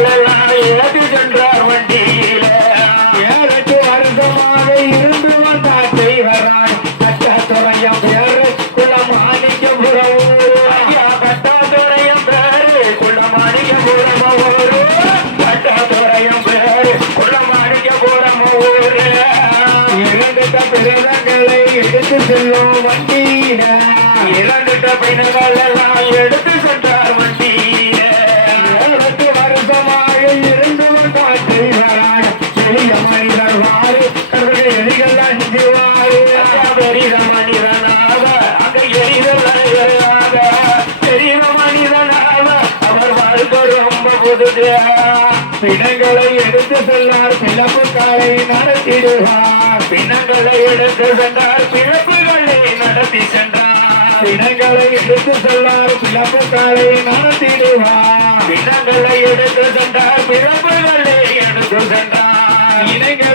பிணங்களெல்லாம் ஏற்றி சென்றார் வண்டியில? ஏழெட்டு வருஷமாக இருந்து வந்தார் செய்வராய். பேரு ஐயா பேரு பேரு எடுத்து செல்லும் வண்டியில. இரண்டுட்ட பிணங்கள் எல்லாம் எடுத்து பிணங்களை எடுத்து செல்லார் பிளப்பு காலை நடத்திடுவார் பிணங்களை எடுத்து சென்றார் பிழப்புகளை நடத்தி சென்றார் பிணங்களை எடுத்து செல்லார் பிளப்பு காலை நடத்திடுவார் பிணங்களை எடுத்து சென்றார் பிறப்புகளை இணைகள்